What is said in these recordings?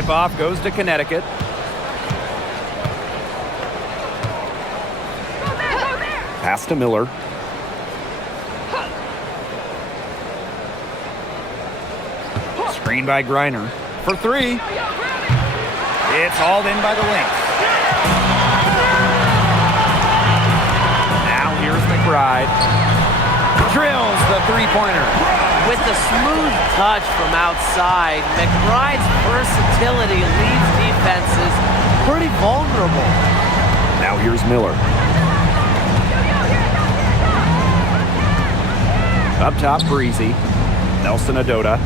Tip-off goes to Connecticut. Pass to Miller. Screen by Griner for three. It's hauled in by the Lynx. Now here's McBride. Drills the three-pointer. With the smooth touch from outside, McBride's versatility leaves defenses pretty vulnerable. Now here's Miller. Up top, Breezy. Nelson Adota.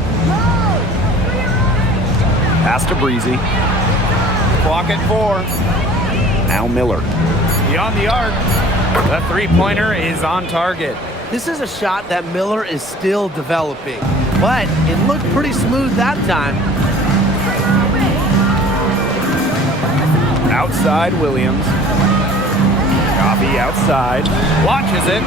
Pass to Breezy. Clock at 4. Now Miller. Beyond the arc. The three-pointer is on target. This is a shot that Miller is still developing, but it looked pretty smooth that time. Outside, Williams. Coffee outside. Launches it.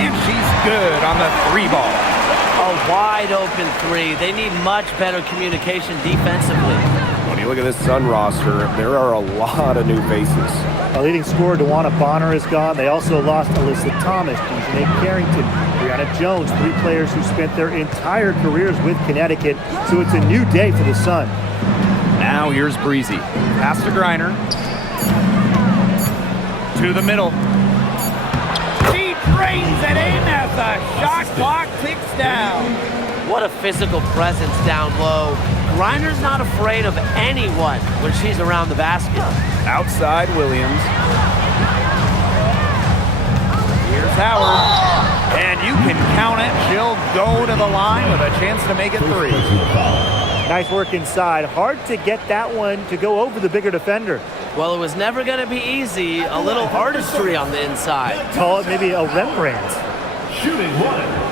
And she's good on the three ball. A wide open three. They need much better communication defensively. When you look at this Sun roster, there are a lot of new faces. Our leading scorer, DeWanna Bonner, is gone. They also lost Alyssa Thomas, Dejanay Carrington, Brianna Jones, 3 players who spent their entire careers with Connecticut. So it's a new day for the Sun. Now here's Breezy. Pass to Griner. To the middle. She brings it in as the shot clock ticks down. What a physical presence down low. Griner's not afraid of anyone when she's around the basket. Outside, Williams. Here's Howard. And you can count it. She'll go to the line with a chance to make it 3. Nice work inside. Hard to get that one to go over the bigger defender. Well, it was never going to be easy. A little artistry on the inside. Call it maybe a Rembrandt. Shooting 1.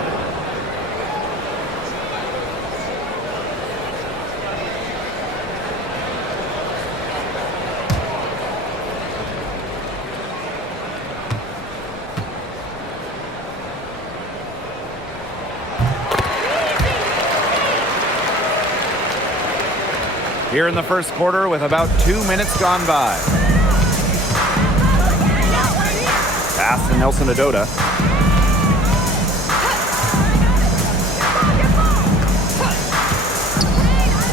Here in the first quarter with about 2 minutes gone by. Pass to Nelson Adota.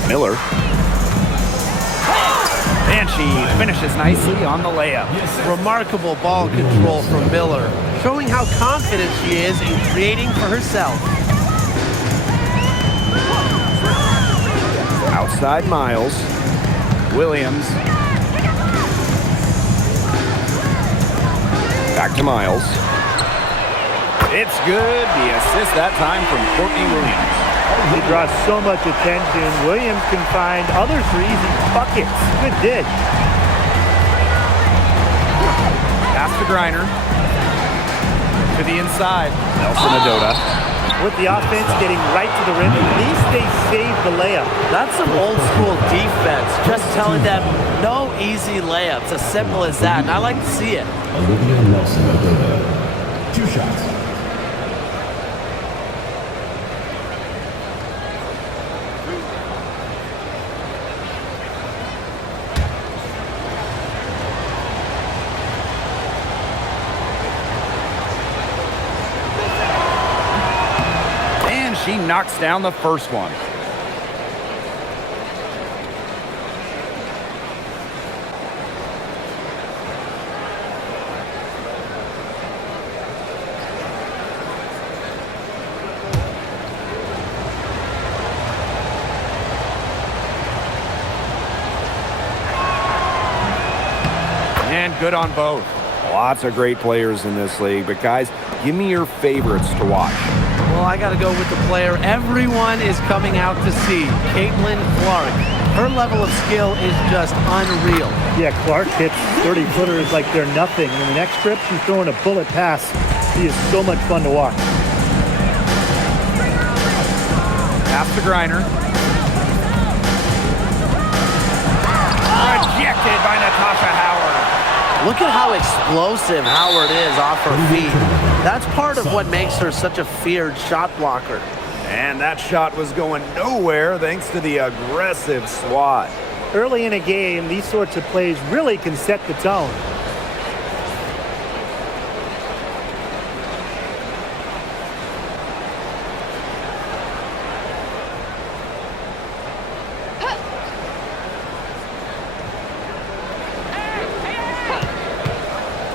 Miller. And she finishes nicely on the layup. Remarkable ball control from Miller, showing how confident she is in creating for herself. Outside Miles. Williams. Back to Miles. It's good. The assist that time from Courtney Williams. He draws so much attention. Williams can find others for easy buckets. Good dish. Pass to Griner. To the inside. Nelson Adota. With the offense getting right to the rim, at least they saved the layup. That's some old school defense, just telling them no easy layups, as simple as that, and I like to see it. Olivia Nelson Adota. 2 shots. She knocks down the first one. And good on both. Lots of great players in this league, but guys, give me your favorites to watch. Well, I got to go with the player everyone is coming out to see, Caitlin Clark. Her level of skill is just unreal. Yeah, Clark hits 30-footers like they're nothing. In the next trip, she's throwing a bullet pass. She is so much fun to watch. Pass to Griner. Rejected by Natasha Howard. Look at how explosive Howard is off her feet. That's part of what makes her such a feared shot blocker. And that shot was going nowhere thanks to the aggressive swat. Early in a game, these sorts of plays really can set the tone.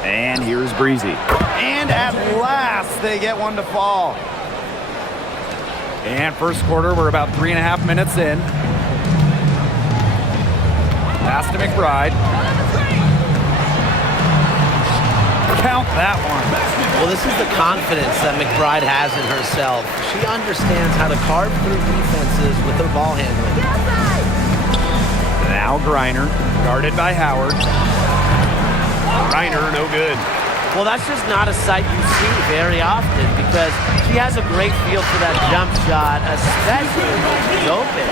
And here's Breezy. And at last, they get one to fall. And first quarter, we're about 3.5 minutes in. Pass to McBride. Count that one. Well, this is the confidence that McBride has in herself. She understands how to carve through defenses with her ball handling. Now Griner, guarded by Howard. Griner, no good. Well, that's just not a sight you see very often because she has a great feel for that jump shot, especially when she's open.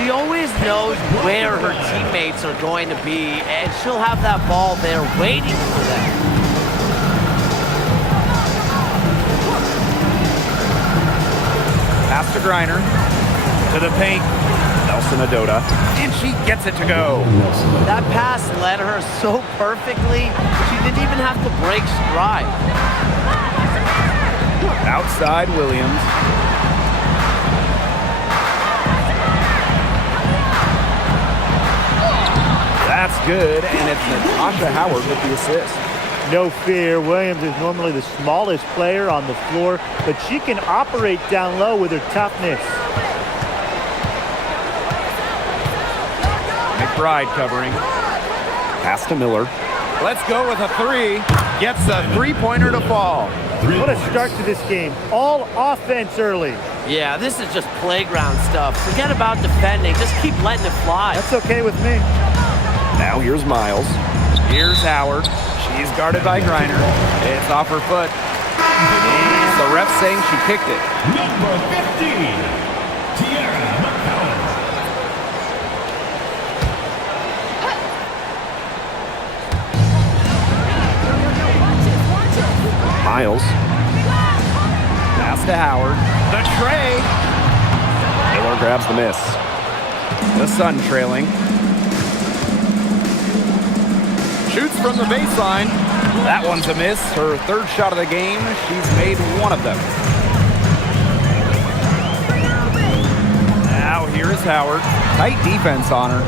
She always knows where her teammates are going to be, and she'll have that ball there waiting for them. Pass to Griner. To the paint. Nelson Adota. And she gets it to go. That pass led her so perfectly, she didn't even have to break stride. Outside Williams. That's good, and it's Natasha Howard with the assist. No fear, Williams is normally the smallest player on the floor, but she can operate down low with her toughness. McBride covering. Pass to Miller. Let's go with a three. Gets a three-pointer to fall. What a start to this game. All offense early. Yeah, this is just playground stuff. Forget about defending. Just keep letting it fly. That's okay with me. Now here's Miles. Here's Howard. She's guarded by Griner. It's off her foot. And the ref saying she kicked it. Number 15, Tiara McCowan. Miles. Pass to Howard. The tray. Miller grabs the miss. The Sun trailing. Shoots from the baseline. That one's a miss. Her third shot of the game. She's made one of them. Now here is Howard. Tight defense on her.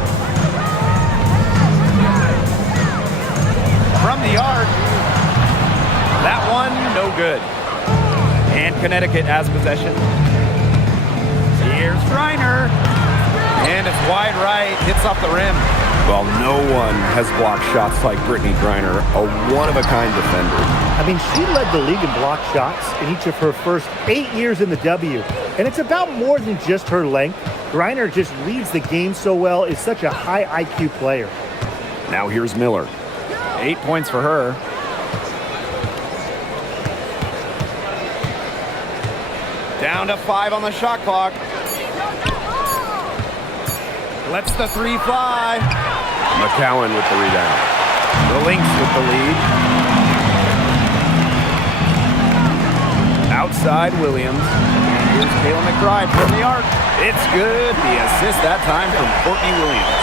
From the arc. That one, no good. And Connecticut has possession. Here's Griner. And it's wide right. Hits off the rim. Well, no one has blocked shots like Brittany Griner, a one-of-a-kind defender. I mean, she led the league in block shots in each of her first 8 years in the W. And it's about more than just her length. Griner just reads the game so well, is such a high IQ player. Now here's Miller. 8 points for her. Down to 5 on the shot clock. Lets the three fly. McCowan with the rebound. The Lynx with the lead. Outside Williams. Here's Kayla McBride from the arc. It's good. The assist that time from Courtney Williams.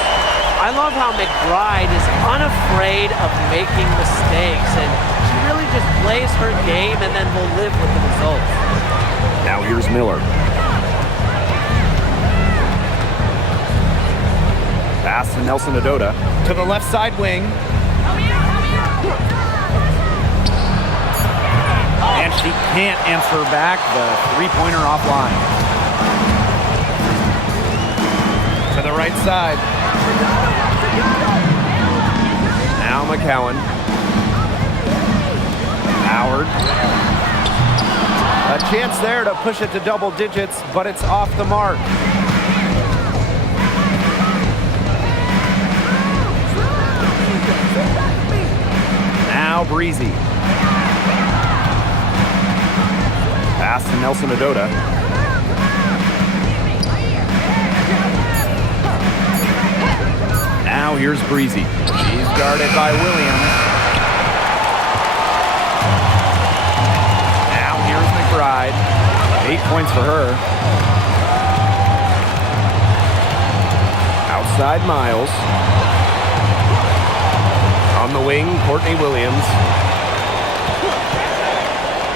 I love how McBride is unafraid of making mistakes, and she really just plays her game and then will live with the results. Now here's Miller. Pass to Nelson Adota. To the left side wing. And she can't answer back. The three-pointer offline. To the right side. Now McCowan. Howard. A chance there to push it to double digits, but it's off the mark. Now Breezy. Pass to Nelson Adota. Now here's Breezy. She's guarded by Williams. Now here's McBride. 8 points for her. Outside Miles. On the wing, Courtney Williams.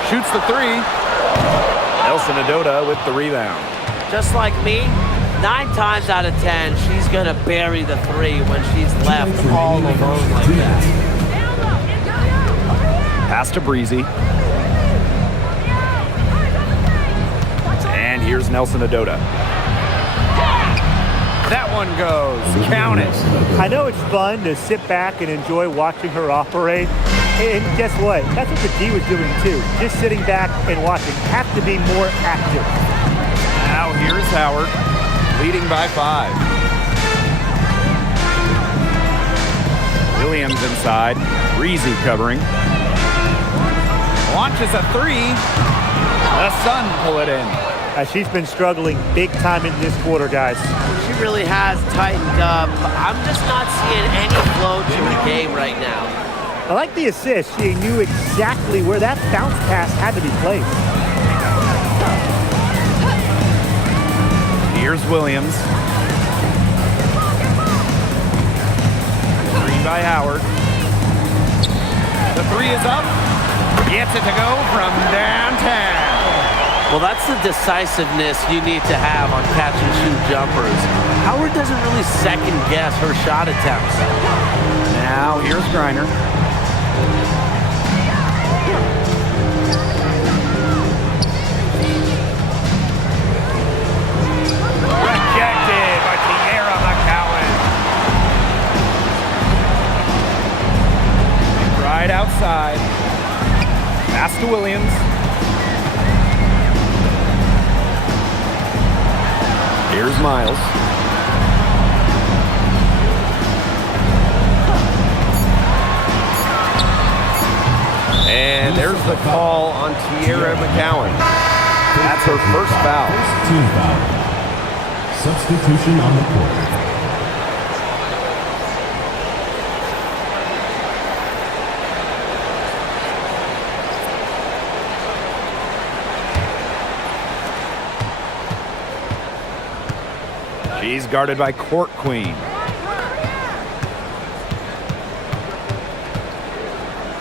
Shoots the three. Nelson Adota with the rebound. Just like me, 9 times out of 10, she's going to bury the three when she's left all alone like that. Pass to Breezy. And here's Nelson Adota. That one goes. Count it. I know it's fun to sit back and enjoy watching her operate. And guess what? That's what the D was doing too. Just sitting back and watching. Have to be more active. Now here's Howard, leading by 5. Williams inside. Breezy covering. Launches a 3. The Sun pull it in. She's been struggling big time in this quarter, guys. She really has tightened up. I'm just not seeing any flow to her game right now. I like the assist. She knew exactly where that bounce pass had to be placed. Here's Williams. Screen by Howard. The 3 is up. Gets it to go from downtown. Well, that's the decisiveness you need to have on catch and shoot jumpers. Howard doesn't really second guess her shot attempts. Now here's Griner. Rejected by Tierra McCowan. Right outside. Pass to Williams. Here's Miles. And there's the call on Tierra McCowan. That's her first foul. Team foul. Substitution on the court. She's guarded by Court Queen.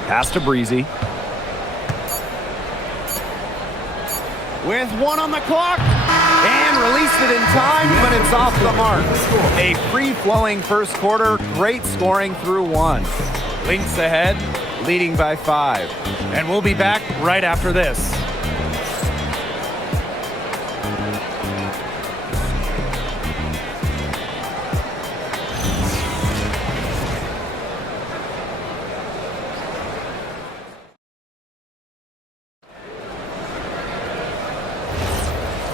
Pass to Breezy. With 1 on the clock. And released it in time, but it's off the mark. A free-flowing first quarter. Great scoring through 1. Lynx ahead, leading by 5. And we'll be back right after this.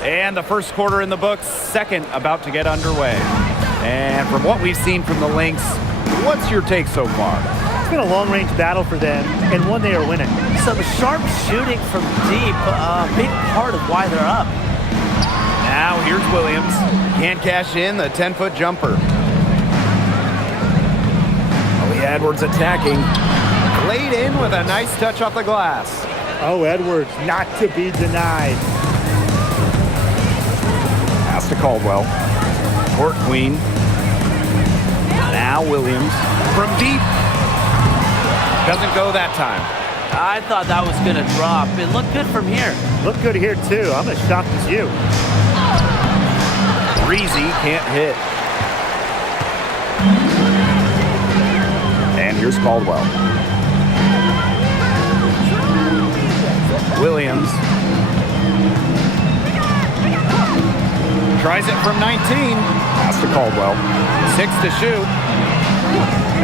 And the first quarter in the books, second about to get underway. And from what we've seen from the Lynx, what's your take so far? It's been a long-range battle for them, and one they are winning. Some sharp shooting from deep, a big part of why they're up. Now here's Williams. Can't cash in the 10-foot jumper. Ellie Edwards attacking. Laid in with a nice touch off the glass. Oh, Edwards, not to be denied. Pass to Caldwell. Court Queen. Now Williams. From deep. Doesn't go that time. I thought that was going to drop. It looked good from here. Looked good here, too. I'm as shocked as you. Breezy can't hit. And here's Caldwell. Williams. Tries it from 19. Pass to Caldwell. 6 to shoot.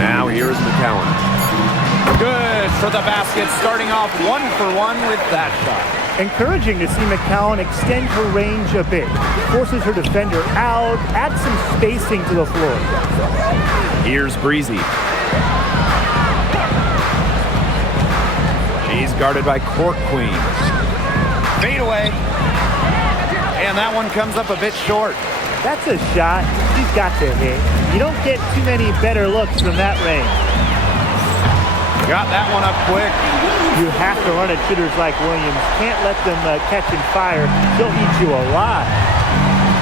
Now here's McCowan. Good for the basket, starting off 1 for 1 with that shot. Encouraging to see McCowan extend her range a bit. Forces her defender out, adds some spacing to the floor. Here's Breezy. She's guarded by Court Queen. Fade away. And that one comes up a bit short. That's a shot she's got to hit. You don't get too many better looks from that range. Got that one up quick. You have to run at shooters like Williams. Can't let them catch and fire. They'll eat you alive.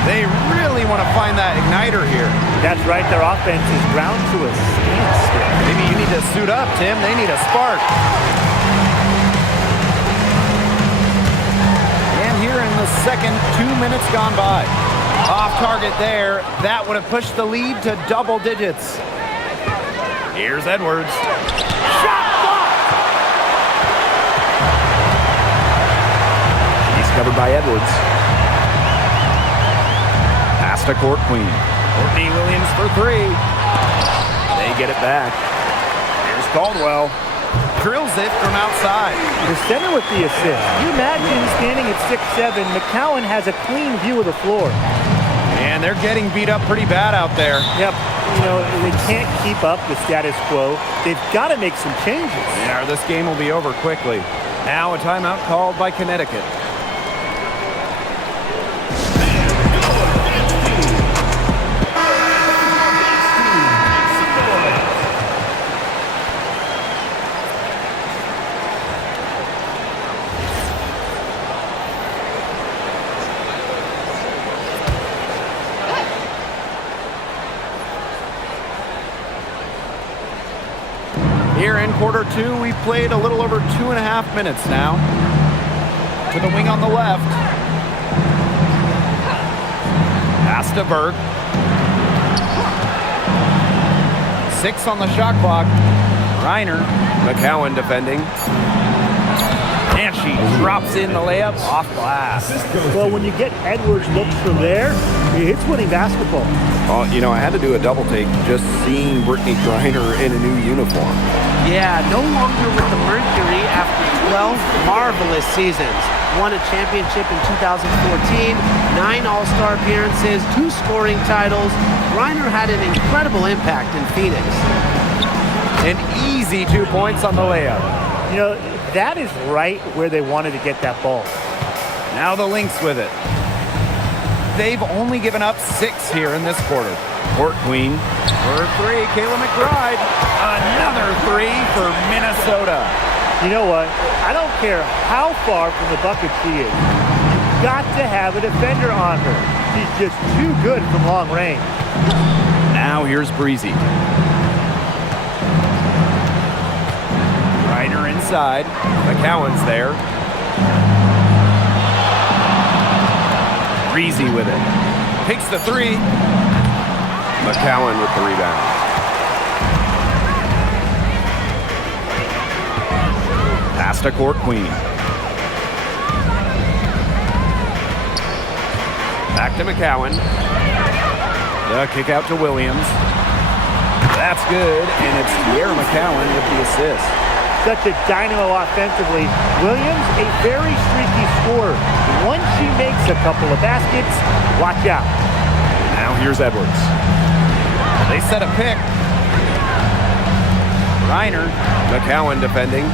They really want to find that igniter here. That's right, their offense is ground to a standstill. Maybe you need to suit up, Tim. They need a spark. And here in the second, 2 minutes gone by. Off target there. That would have pushed the lead to double digits. Here's Edwards. Shot blocked! He's covered by Edwards. Pass to Court Queen. Courtney Williams for three. They get it back. Here's Caldwell. Drills it from outside. The center with the assist. Can you imagine standing at 6'7", McCowan has a clean view of the floor. And they're getting beat up pretty bad out there. Yep. You know, they can't keep up the status quo. They've got to make some changes. Yeah, or this game will be over quickly. Now a timeout called by Connecticut. Here in quarter two, we've played a little over 2.5 minutes now. To the wing on the left. Pass to Burke. 6 on the shot clock. Reiner. McCowan defending. And she drops in the layup off glass. Well, when you get Edwards looks from there, it's winning basketball. Oh, you know, I had to do a double take just seeing Brittany Griner in a new uniform. Yeah, no longer with the Mercury after 12 marvelous seasons. Won a championship in 2014, 9 All-Star appearances, 2 scoring titles. Griner had an incredible impact in Phoenix. An easy 2 points on the layup. You know, that is right where they wanted to get that ball. Now the Lynx with it. They've only given up 6 here in this quarter. Court Queen. For 3, Kayla McBride. Another 3 for Minnesota. You know what? I don't care how far from the bucket she is. You've got to have a defender on her. She's just too good from long range. Now here's Breezy. Reiner inside. McCowan's there. Breezy with it. Takes the 3. McCowan with the rebound. Pass to Court Queen. Back to McCowan. The kick out to Williams. That's good, and it's Tierra McCowan with the assist. Such a dynamo offensively. Williams, a very streaky scorer. Once she makes a couple of baskets, watch out. Now here's Edwards. They set a pick. Reiner. McCowan defending.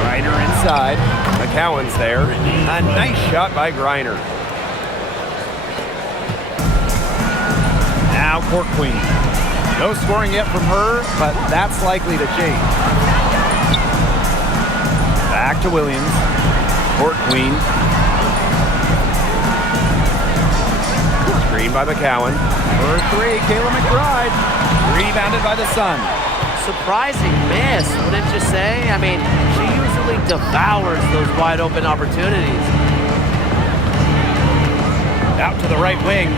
Reiner inside. McCowan's there. A nice shot by Griner. Now Court Queen. No scoring yet from her, but that's likely to change. Back to Williams. Court Queen. Screen by McCowan. For 3, Kayla McBride. Rebounded by the Sun. Surprising miss, wouldn't you say? I mean, she usually devours those wide open opportunities. Out to the right wing.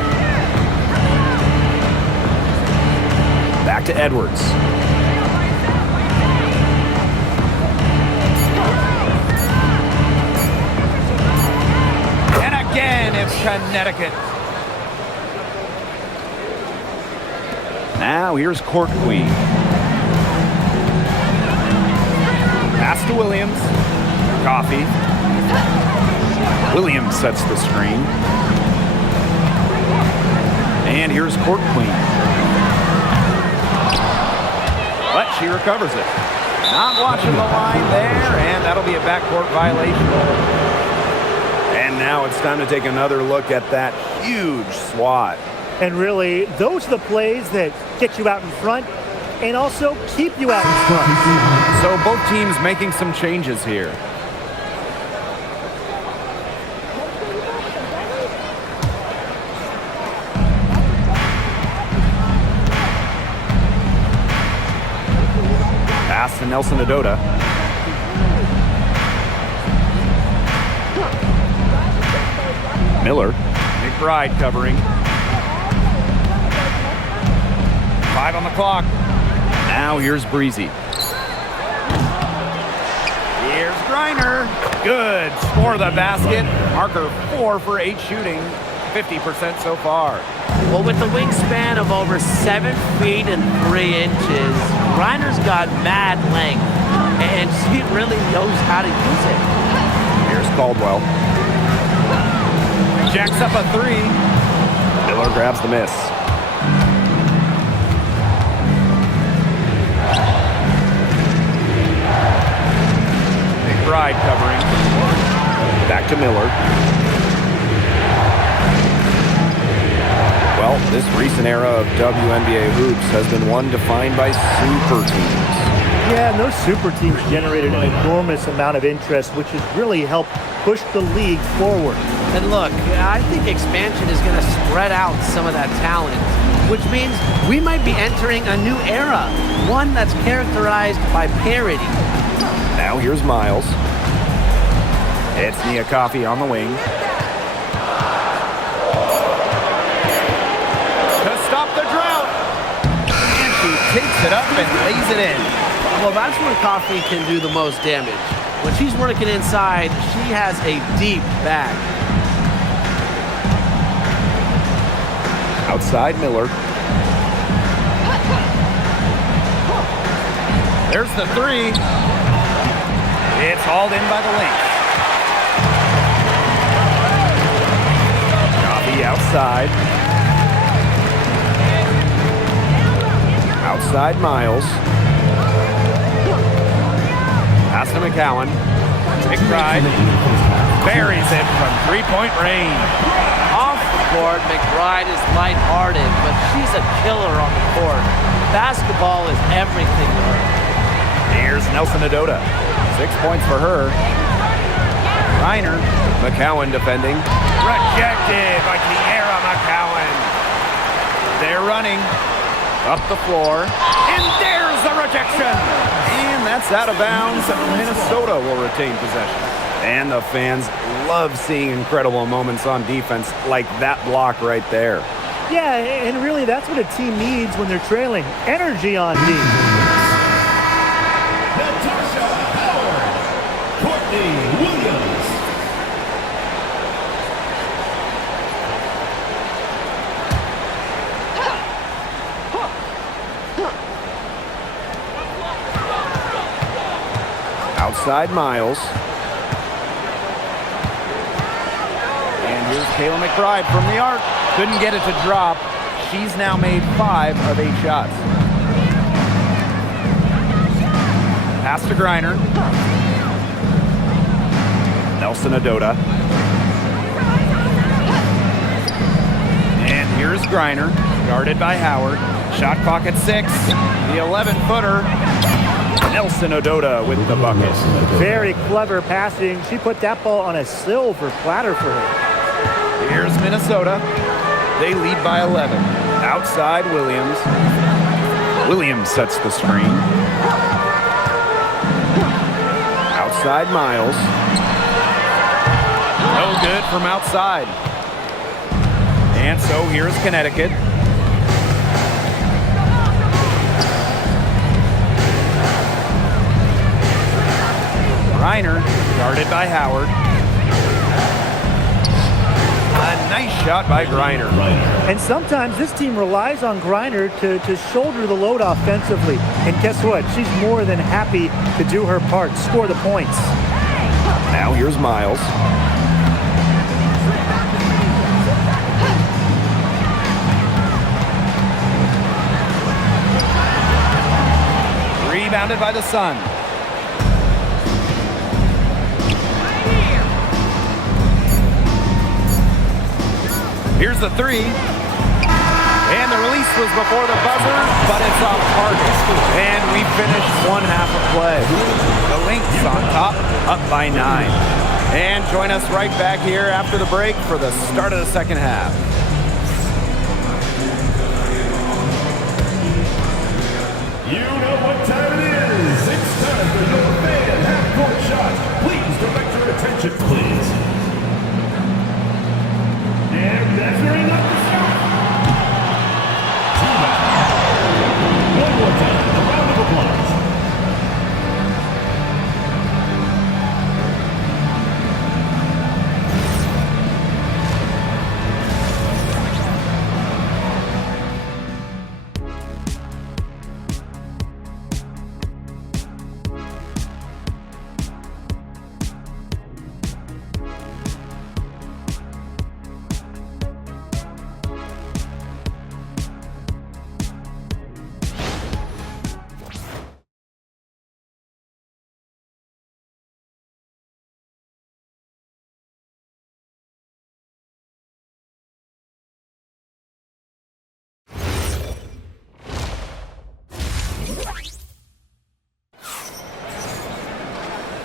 Back to Edwards. And again, it's Connecticut. Now here's Court Queen. Pass to Williams. Coffee. Williams sets the screen. And here's Court Queen. But she recovers it. Not watching the line there, and that'll be a backcourt violation. And now it's time to take another look at that huge swat. And really, those are the plays that get you out in front and also keep you out in front. So both teams making some changes here. Pass to Nelson Adota. Miller. McBride covering. 5 on the clock. Now here's Breezy. Here's Griner. Good. Score the basket. Marker 4 for 8 shooting. 50% so far. Well, with the wingspan of over 7 feet and 3 inches, Griner's got mad length, and she really knows how to use it. Here's Caldwell. Jacks up a 3. Miller grabs the miss. McBride covering. Back to Miller. Well, this recent era of WNBA hoops has been one defined by super teams. Yeah, and those super teams generated an enormous amount of interest, which has really helped push the league forward. And look, I think expansion is going to spread out some of that talent, which means we might be entering a new era, one that's characterized by parity. Now here's Miles. It's Nia Coffey on the wing. To stop the drought. And she takes it up and lays it in. Well, that's where Coffey can do the most damage. When she's working inside, she has a deep bag. Outside Miller. There's the 3. It's hauled in by the Lynx. Coffey outside. Outside Miles. Pass to McCowan. McBride buries it from 3-point range. Off the court, McBride is lighthearted, but she's a killer on the court. Basketball is everything to her. Here's Nelson Adota. 6 points for her. Reiner. McCowan defending. Rejected by Kiera McCowan. They're running. Up the floor. And there's the rejection. And that's out of bounds. Minnesota will retain possession. And the fans love seeing incredible moments on defense like that block right there. Yeah, and really that's what a team needs when they're trailing. Energy on D. Natasha Howard, Courtney Williams. Outside Miles. And here's Kayla McBride from the arc. Couldn't get it to drop. She's now made 5 of 8 shots. Pass to Griner. Nelson Adota. And here's Griner, guarded by Howard. Shot clock at 6. The 11-footer. Nelson Adota with the bucket. Very clever passing. She put that ball on a silver platter for her. Here's Minnesota. They lead by 11. Outside Williams. Williams sets the screen. Outside Miles. No good from outside. And so here's Connecticut. Reiner, guarded by Howard. A nice shot by Griner. And sometimes this team relies on Griner to shoulder the load offensively. And guess what? She's more than happy to do her part, score the points. Now here's Miles. Rebounded by the Sun. Here's the 3. And the release was before the buzzer, but it's off target. And we finished 1 half of play. The Lynx on top, up by 9. And join us right back here after the break for the start of the second half. You know what time it is.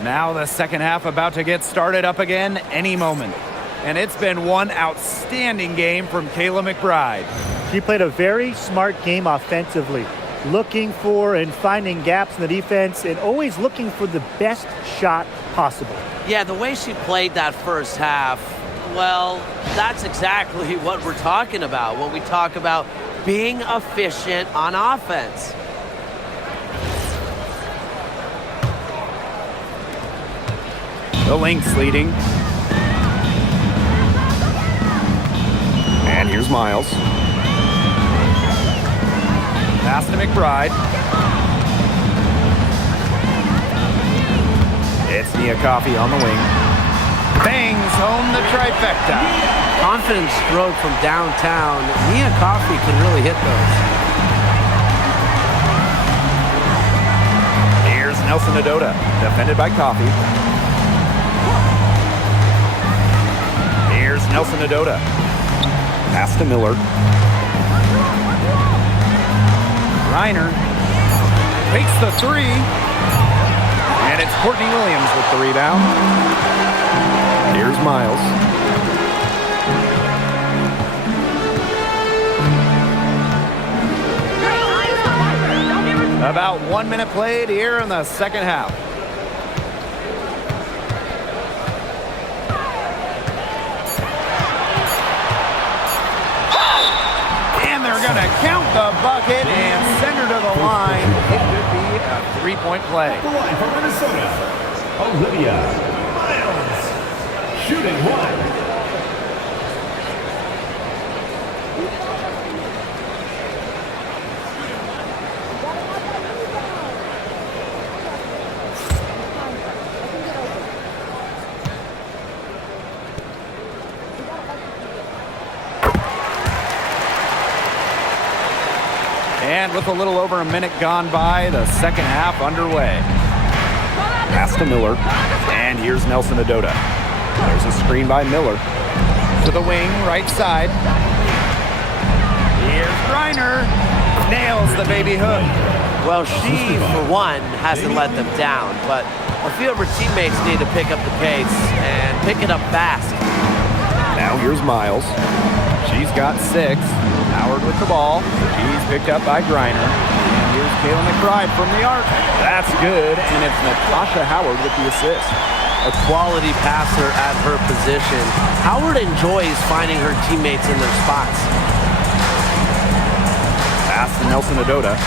Now the second half about to get started up again any moment. And it's been one outstanding game from Kayla McBride. She played a very smart game offensively, looking for and finding gaps in the defense and always looking for the best shot possible. Yeah, the way she played that first half, well, that's exactly what we're talking about when we talk about being efficient on offense. The Lynx leading. And here's Miles. Pass to McBride. It's Nia Coffey on the wing. Bangs home the trifecta. Confident stroke from downtown. Nia Coffey can really hit those. Here's Nelson Nadota, defended by Coffey. Here's Nelson Nadota. Pass to Miller. Reiner takes the three. And it's Courtney Williams with the rebound. Here's Miles. About 1 minute played here in the second half. And they're going to count the bucket and send her to the line. It could be a three-point play. The line from Minnesota, Olivia Miles. Shooting one. And with a little over a minute gone by, the second half underway. Pass to Miller. And here's Nelson Nadota. There's a screen by Miller. To the wing, right side. Here's Reiner. Nails the baby hook. Well, she, for one, hasn't let them down, but a few of her teammates need to pick up the pace and pick it up fast. Now here's Miles. She's got 6. Howard with the ball. She's picked up by Griner. And here's Kayla McBride from the arc. That's good, and it's Natasha Howard with the assist. A quality passer at her position. Howard enjoys finding her teammates in their spots. Pass to Nelson Nadota.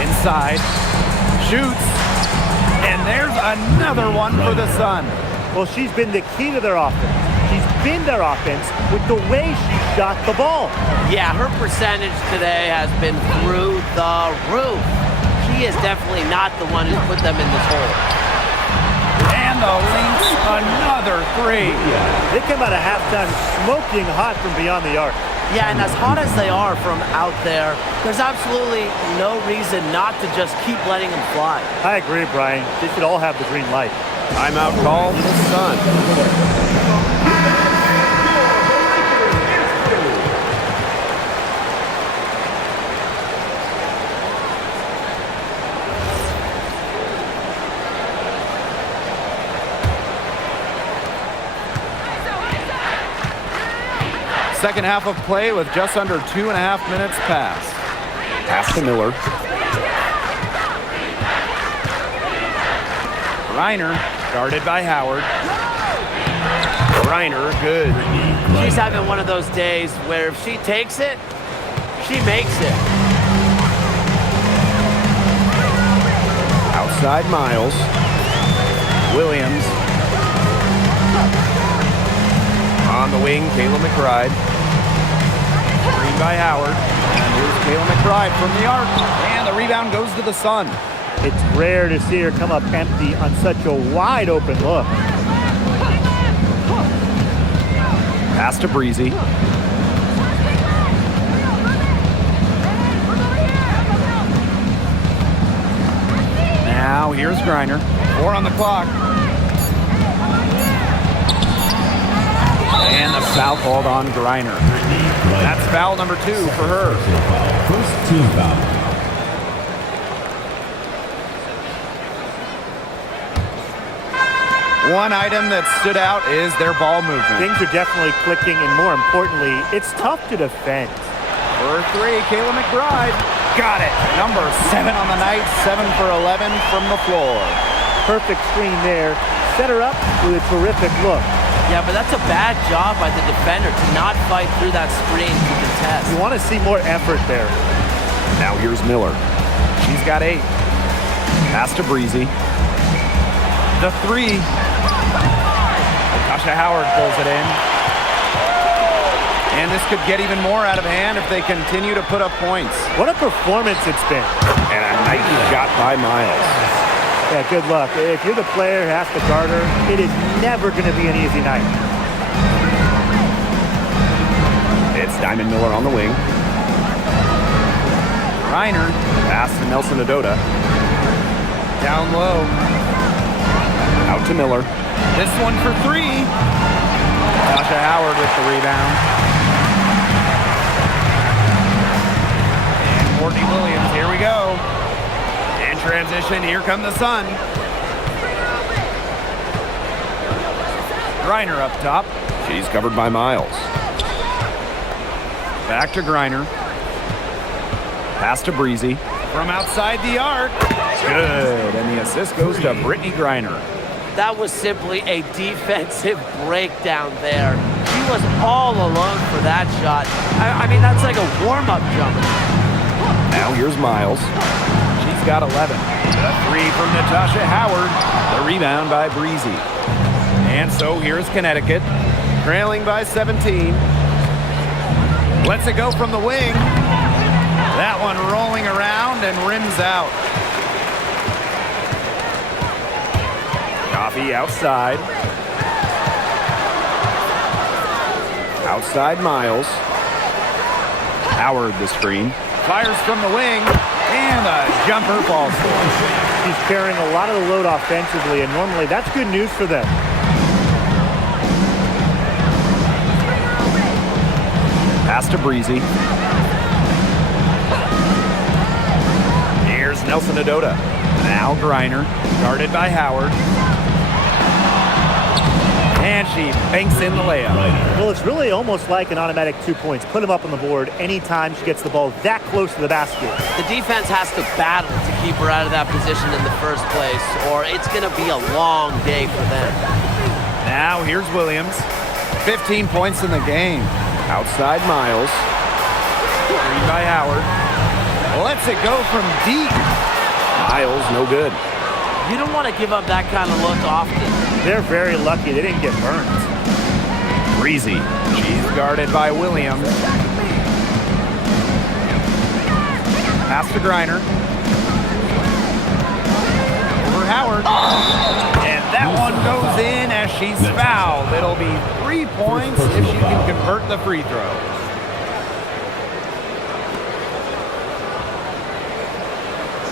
Inside. Shoots. And there's another one for the Sun. Well, she's been the key to their offense. She's been their offense with the way she shot the ball. Yeah, her percentage today has been through the roof. She is definitely not the one who put them in this hole. And the Lynx, another 3. They come out of halftime smoking hot from beyond the arc. Yeah, and as hot as they are from out there, there's absolutely no reason not to just keep letting them fly. I agree, Brian. They should all have the green light. Timeout call for the Sun. Second half of play with just under 2.5 minutes passed. Pass to Miller. Reiner, guarded by Howard. Reiner, good. She's having one of those days where if she takes it, she makes it. Outside Miles. Williams. On the wing, Kayla McBride. Screen by Howard. And here's Kayla McBride from the arc. And the rebound goes to the Sun. It's rare to see her come up empty on such a wide open look. Pass to Breezy. Now here's Griner. 4 on the clock. And the foul called on Griner. That's foul number 2 for her. First team foul. One item that stood out is their ball movement. Things are definitely clicking, and more importantly, it's tough to defend. For three, Kayla McBride. Got it. Number 7 on the night, 7 for 11 from the floor. Perfect screen there. Set her up with a terrific look. Yeah, but that's a bad job by the defender to not fight through that screen to contest. You want to see more effort there. Now here's Miller. She's got 8. Pass to Breezy. The 3. Natasha Howard pulls it in. And this could get even more out of hand if they continue to put up points. What a performance it's been. And a nice shot by Miles. Yeah, good luck. If you're the player who has to guard her, it is never going to be an easy night. It's Diamond Miller on the wing. Reiner. Pass to Nelson Adota. Down low. Out to Miller. This one for 3. Natasha Howard with the rebound. And Courtney Williams, here we go. In transition, here come the Sun. Griner up top. She's covered by Miles. Back to Griner. Pass to Breezy. From outside the arc. Good. And the assist goes to Brittany Griner. That was simply a defensive breakdown there. She was all alone for that shot. I mean, that's like a warm-up jump. Now here's Miles. She's got 11. The 3 from Natasha Howard. The rebound by Breezy. And so here's Connecticut, trailing by 17. Lets it go from the wing. That one rolling around and rims out. Coffee outside. Outside Miles. Howard the screen. Fires from the wing. And a jumper falls short. She's carrying a lot of the load offensively, and normally that's good news for them. Pass to Breezy. Here's Nelson Adota. Now Griner, guarded by Howard. And she banks in the layup. Well, it's really almost like an automatic 2 points. Put them up on the board anytime she gets the ball that close to the basket. The defense has to battle to keep her out of that position in the first place, or it's going to be a long day for them. Now here's Williams. 15 points in the game. Outside Miles. Screen by Howard. Lets it go from deep. Miles, no good. You don't want to give up that kind of look often. They're very lucky they didn't get burned. Breezy. She's guarded by Williams. Pass to Griner. Over Howard. And that one goes in as she's fouled. It'll be 3 points if she can convert the free throw.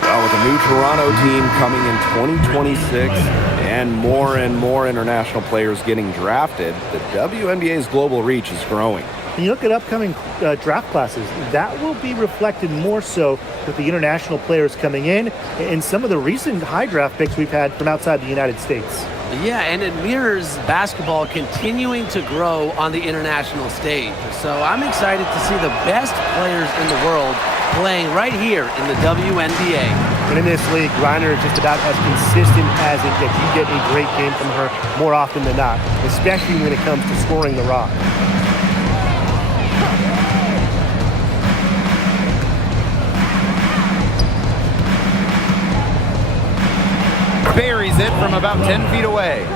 Well, with a new Toronto team coming in 2026 and more international players getting drafted, the WNBA's global reach is growing. And you look at upcoming draft classes, that will be reflected more so with the international players coming in and some of the recent high draft picks we've had from outside the United States. Yeah, and it mirrors basketball continuing to grow on the international stage. So I'm excited to see the best players in the world playing right here in the WNBA. And in this league, Griner is just about as consistent as it gets. You get a great game from her more often than not, especially when it comes to scoring the rock. Buries it from about 10 feet away.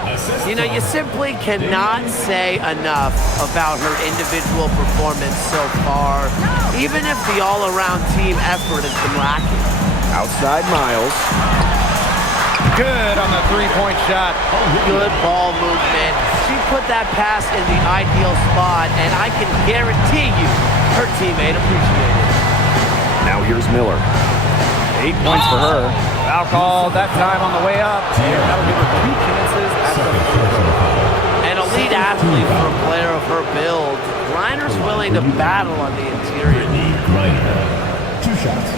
You know, you simply cannot say enough about her individual performance so far, even if the all-around team effort has been lacking. Outside Miles. Good on the three-point shot. Good ball movement. She put that pass in the ideal spot, and I can guarantee you her teammate appreciated it. Now here's Miller. 8 points for her. Foul call that time on the way up. That'll give her 2 chances at the free throw. An elite athlete for a player of her build. Griner's willing to battle on the interior. Griner. 2 shots.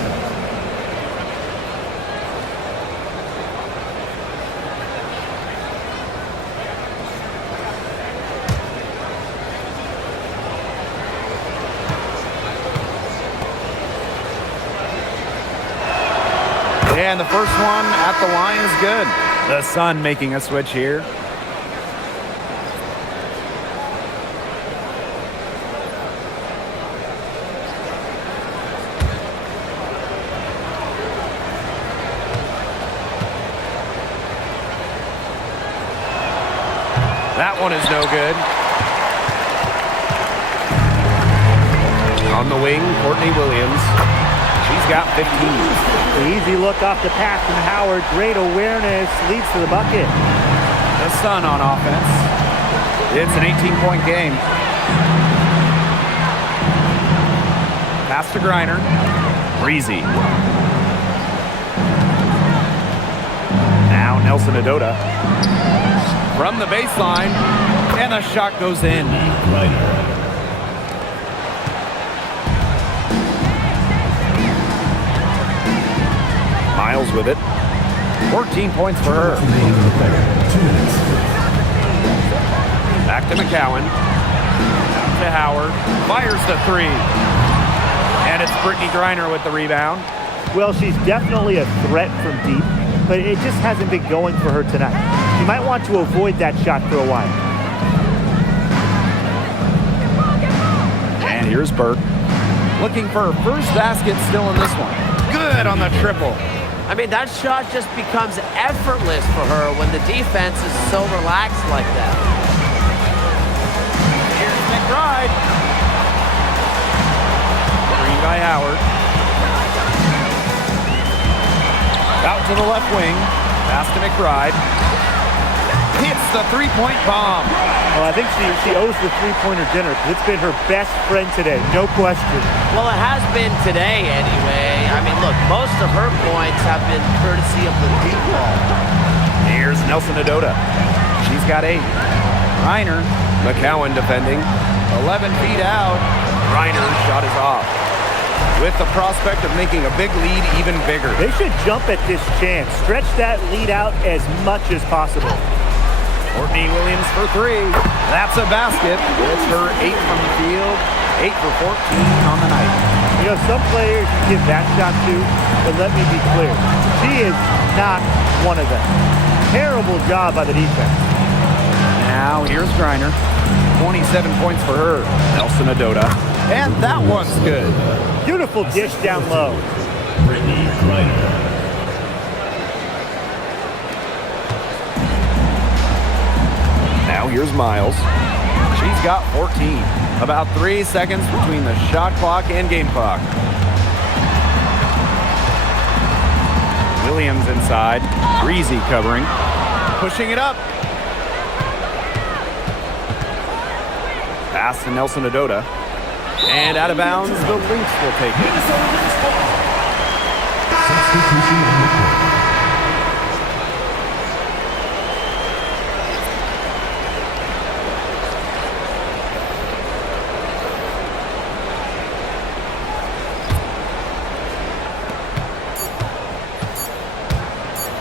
And the first one at the line is good. The Sun making a switch here. That one is no good. On the wing, Courtney Williams. She's got 15. The easy look off the pass from Howard. Great awareness. Leads to the bucket. The Sun on offense. It's an 18-point game. Pass to Griner. Breezy. Now Nelson Adota. From the baseline, and the shot goes in. Miles with it. 14 points for her. Back to McCowan. Out to Howard. Fires the three. And it's Brittany Griner with the rebound. Well, she's definitely a threat from deep, but it just hasn't been going for her tonight. You might want to avoid that shot for a while. And here's Burke. Looking for her first basket still in this one. Good on the triple. I mean, that shot just becomes effortless for her when the defense is so relaxed like that. Here's McBride. Green by Howard. Out to the left wing. Pass to McBride. Hits the three-point bomb. Well, I think she owes the three-pointer dinner because it's been her best friend today, no question. Well, it has been today anyway. I mean, look, most of her points have been courtesy of the deep ball. Here's Nelson Adota. She's got 8. Reiner. McCowan defending. 11 feet out. Reiner's shot is off. With the prospect of making a big lead even bigger. They should jump at this chance. Stretch that lead out as much as possible. Courtney Williams for 3. That's a basket. It's her 8 from the field. 8 for 14 on the night. You know, some players you give that shot to, but let me be clear. She is not one of them. Terrible job by the defense. Now here's Griner. 27 points for her. Nelson Adota. And that one's good. Beautiful dish down low. Brittany Griner. Now here's Miles. She's got 14. About 3 seconds between the shot clock and game clock. Williams inside. Breezy covering. Pushing it up. Pass to Nelson Adota. And out of bounds, the Lynx will take it. Substitution on the court.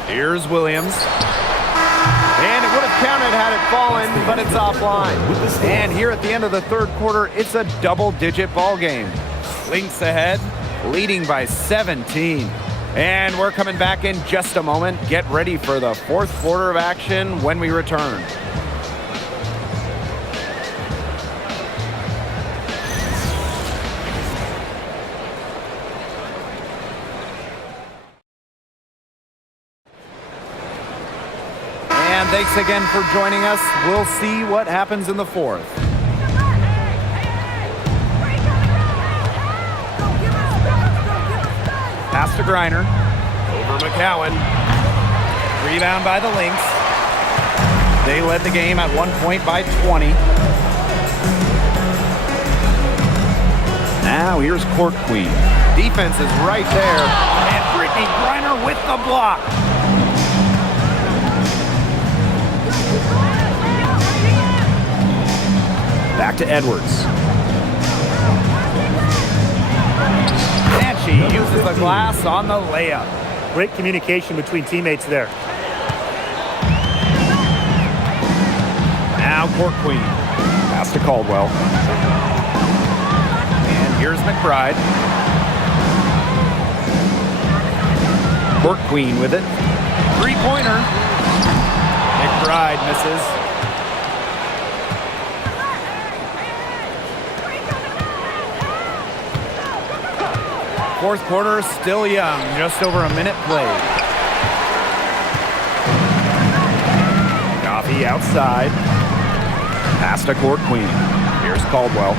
Here's Williams. And it would have counted had it fallen, but it's offline. And here at the end of the third quarter, it's a double-digit ball game. Lynx ahead, leading by 17. And we're coming back in just a moment. Get ready for the fourth quarter of action when we return. And thanks again for joining us. We'll see what happens in the fourth. Pass to Griner. Over McCowan. Rebound by the Lynx. They led the game at 1 point by 20. Now here's Court Queen. Defense is right there. And Brittany Griner with the block. Back to Edwards. And she uses the glass on the layup. Great communication between teammates there. Now Court Queen. Pass to Caldwell. And here's McBride. Court Queen with it. Three-pointer. McBride misses. Fourth quarter still young, just over a minute played. Coffee outside. Pass to Court Queen. Here's Caldwell.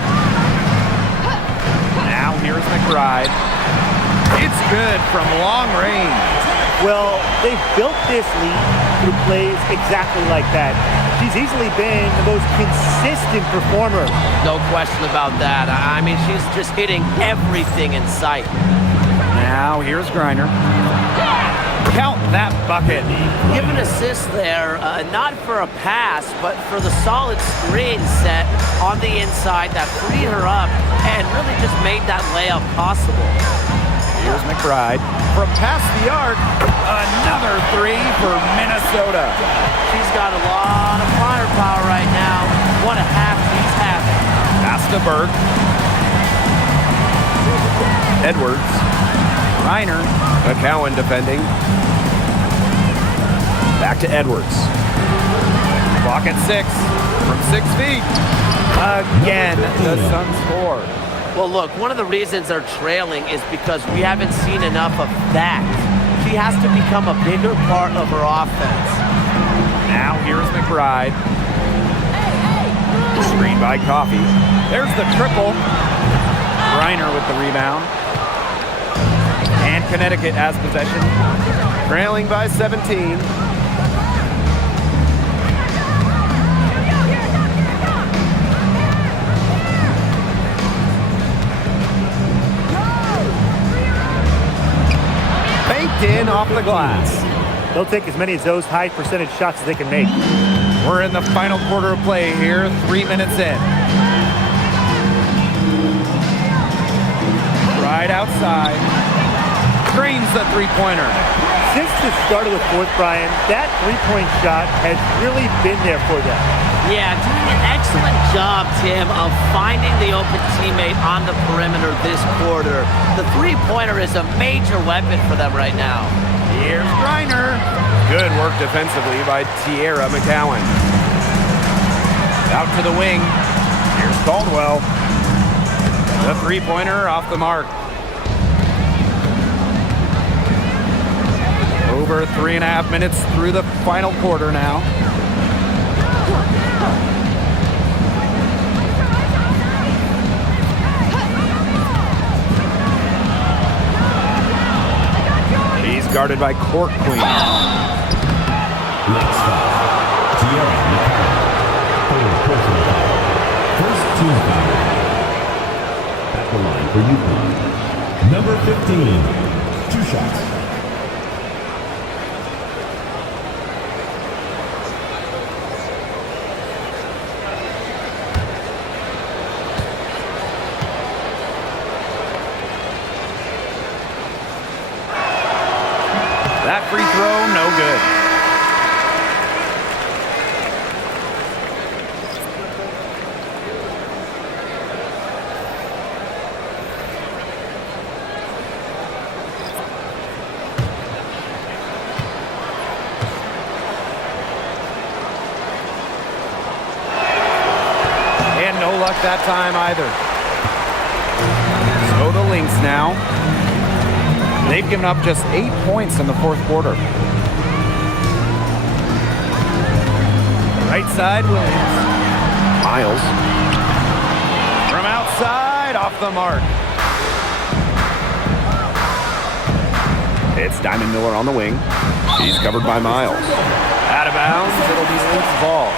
Now here's McBride. It's good from long range. Well, they've built this lead through plays exactly like that. She's easily been the most consistent performer. No question about that. I mean, she's just hitting everything in sight. Now here's Griner. Count that bucket. Give an assist there, not for a pass, but for the solid screen set on the inside that freed her up and really just made that layup possible. Here's McBride. From past the arc, another three for Minnesota. She's got a lot of firepower right now. What a half she's having. Pass to Burke. Edwards. Reiner. McCowan defending. Back to Edwards. Clock at 6. From 6 feet. Again, the Suns score. Well, look, one of the reasons they're trailing is because we haven't seen enough of that. She has to become a bigger part of her offense. Now here's McBride. Screen by Coffee. There's the triple. Reiner with the rebound. And Connecticut has possession. Trailing by 17. In off the glass. They'll take as many of those high percentage shots as they can make. We're in the final quarter of play here, 3 minutes in. Right outside. Screens the three-pointer. Since the start of the fourth, Brian, that three-point shot has really been there for them. Yeah, doing an excellent job, Tim, of finding the open teammate on the perimeter this quarter. The three-pointer is a major weapon for them right now. Here's Reiner. Good work defensively by Tierra McCowan. Out to the wing. Here's Caldwell. The three-pointer off the mark. Over 3.5 minutes through the final quarter now. He's guarded by Court Queen. Next foul. Tierra McCowan. Total personal foul. First team foul. At the line for Yukon. Number 15. 2 shots. That free throw, no good. And no luck that time either. So the Lynx now. They've given up just 8 points in the fourth quarter. Right side, Williams. Miles. From outside, off the mark. It's Diamond Miller on the wing. She's covered by Miles. Out of bounds, it'll be Lynx ball.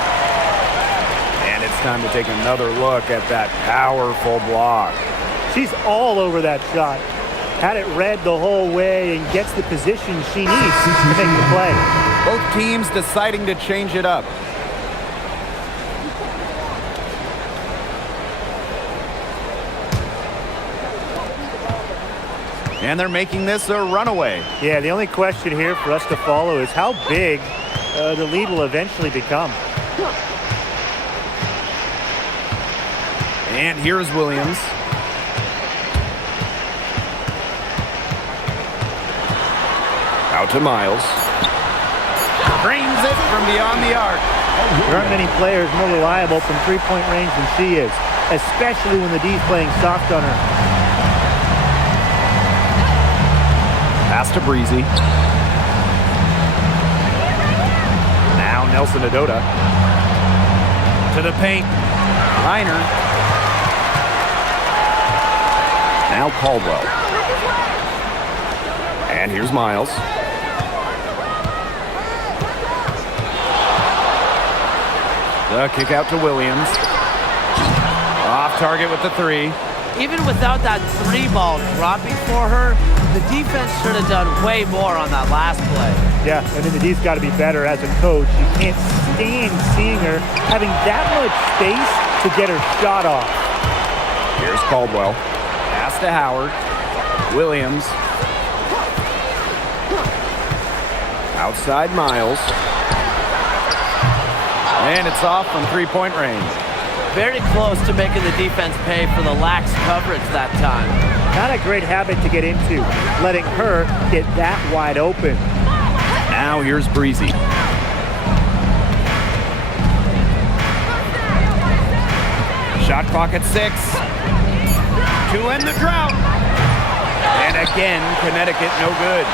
And it's time to take another look at that powerful block. She's all over that shot. Had it read the whole way and gets the position she needs to make the play. Both teams deciding to change it up. And they're making this a runaway. Yeah, the only question here for us to follow is how big the lead will eventually become. And here's Williams. Out to Miles. Drains it from beyond the arc. There aren't many players more reliable from three-point range than she is, especially when the D's playing soft on her. Pass to Breezy. Now Nelson Adota. To the paint. Reiner. Now Caldwell. And here's Miles. The kick out to Williams. Off target with the three. Even without that three ball dropping for her, the defense should have done way more on that last play. Yeah, I mean, the D's got to be better as a coach. You can't stand seeing her having that much space to get her shot off. Here's Caldwell. Pass to Howard. Williams. Outside Miles. And it's off from three-point range. Very close to making the defense pay for the lax coverage that time. Not a great habit to get into, letting her get that wide open. Now here's Breezy. Shot clock at 6. To end the drought. And again, Connecticut no good.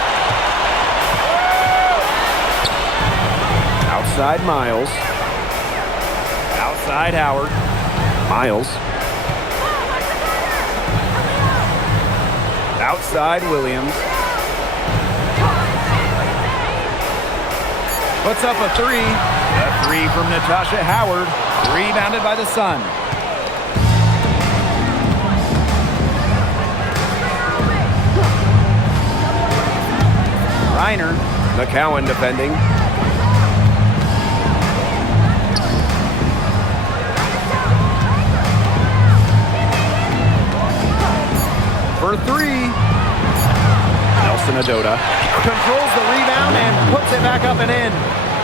Outside Miles. Outside Howard. Miles. Outside Williams. Puts up a three. A three from Natasha Howard. Rebounded by the Sun. Reiner. McCowan defending. For three. Nelson Adota. Controls the rebound and puts it back up and in.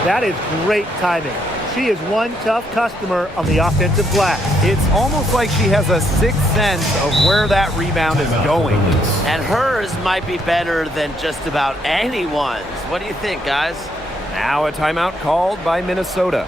That is great timing. She is one tough customer on the offensive glass. It's almost like she has a sixth sense of where that rebound is going. And hers might be better than just about anyone's. What do you think, guys? Now a timeout called by Minnesota.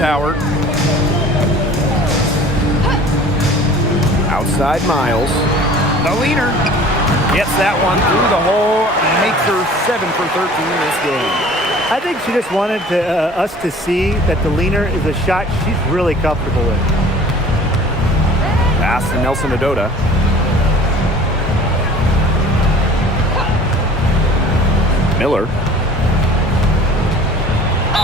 Howard. Outside Miles. The leaner gets that one through the hole and makes her 7 for 13 in this game. I think she just wanted us to see that the leaner is a shot she's really comfortable with. Pass to Nelson Adota. Miller.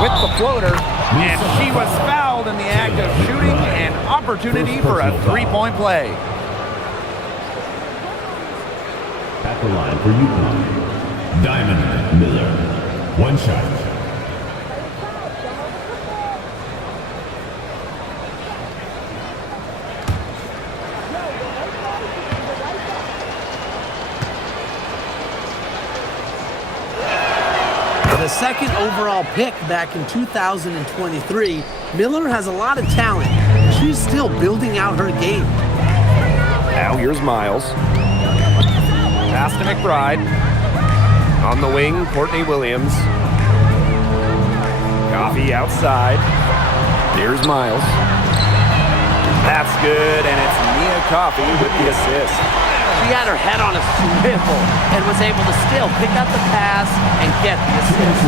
With the floater. And she was fouled in the act of shooting, an opportunity for a three-point play. At the line for UConn, Diamond Miller. One shot. The second overall pick back in 2023, Miller has a lot of talent. She's still building out her game. Now here's Miles. Pass to McBride. On the wing, Courtney Williams. Coffee outside. Here's Miles. That's good, and it's Mia Coffee with the assist. She had her head on a swivel and was able to still pick up the pass and get the assist.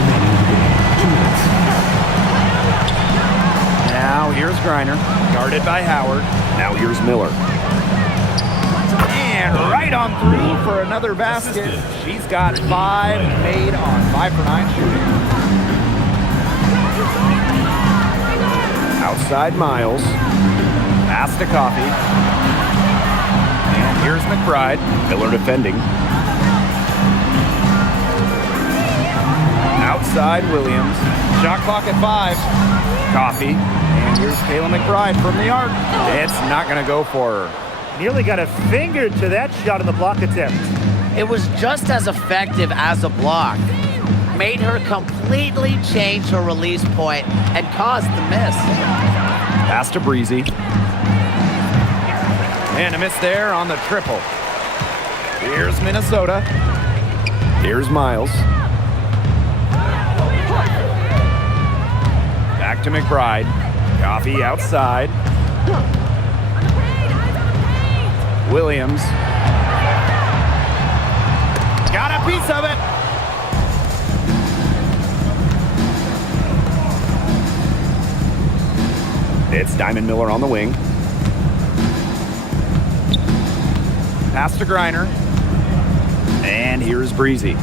Now here's Griner, guarded by Howard. Now here's Miller. And right on through for another basket. She's got 5 made on 5 for 9 shooting. Outside Miles. Pass to Coffee. And here's McBride. Miller defending. Outside Williams. Shot clock at 5. Coffee. And here's Kayla McBride from the arc. It's not going to go for her. Nearly got a finger to that shot on the block attempt. It was just as effective as a block. Made her completely change her release point and caused the miss. Pass to Breezy. And a miss there on the triple. Here's Minnesota. Here's Miles. Back to McBride. Coffee outside. Williams. Got a piece of it. It's Diamond Miller on the wing. Pass to Griner. And here's Breezy.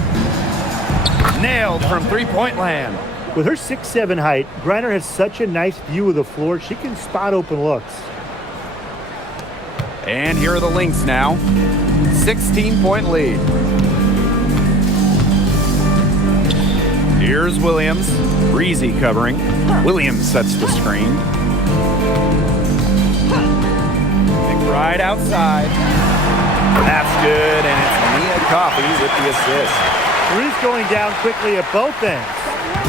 Nailed from three-point land. With her 6'7" height, Griner has such a nice view of the floor. She can spot open looks. And here are the Lynx now. 16-point lead. Here's Williams. Breezy covering. Williams sets the screen. McBride outside. That's good, and it's Nia Coffee with the assist. Three's going down quickly at both ends.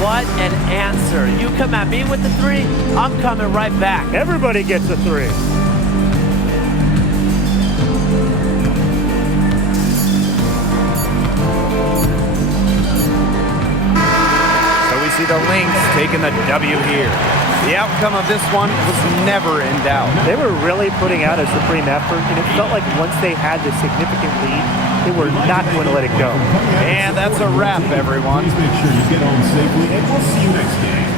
What an answer. You come at me with the three, I'm coming right back. Everybody gets a three. So we see the Lynx taking the W here. The outcome of this one was never in doubt. They were really putting out a supreme effort, and it felt like once they had the significant lead, they were not going to let it go. And that's a wrap, everyone. Please make sure you get home safely, and we'll see you next game.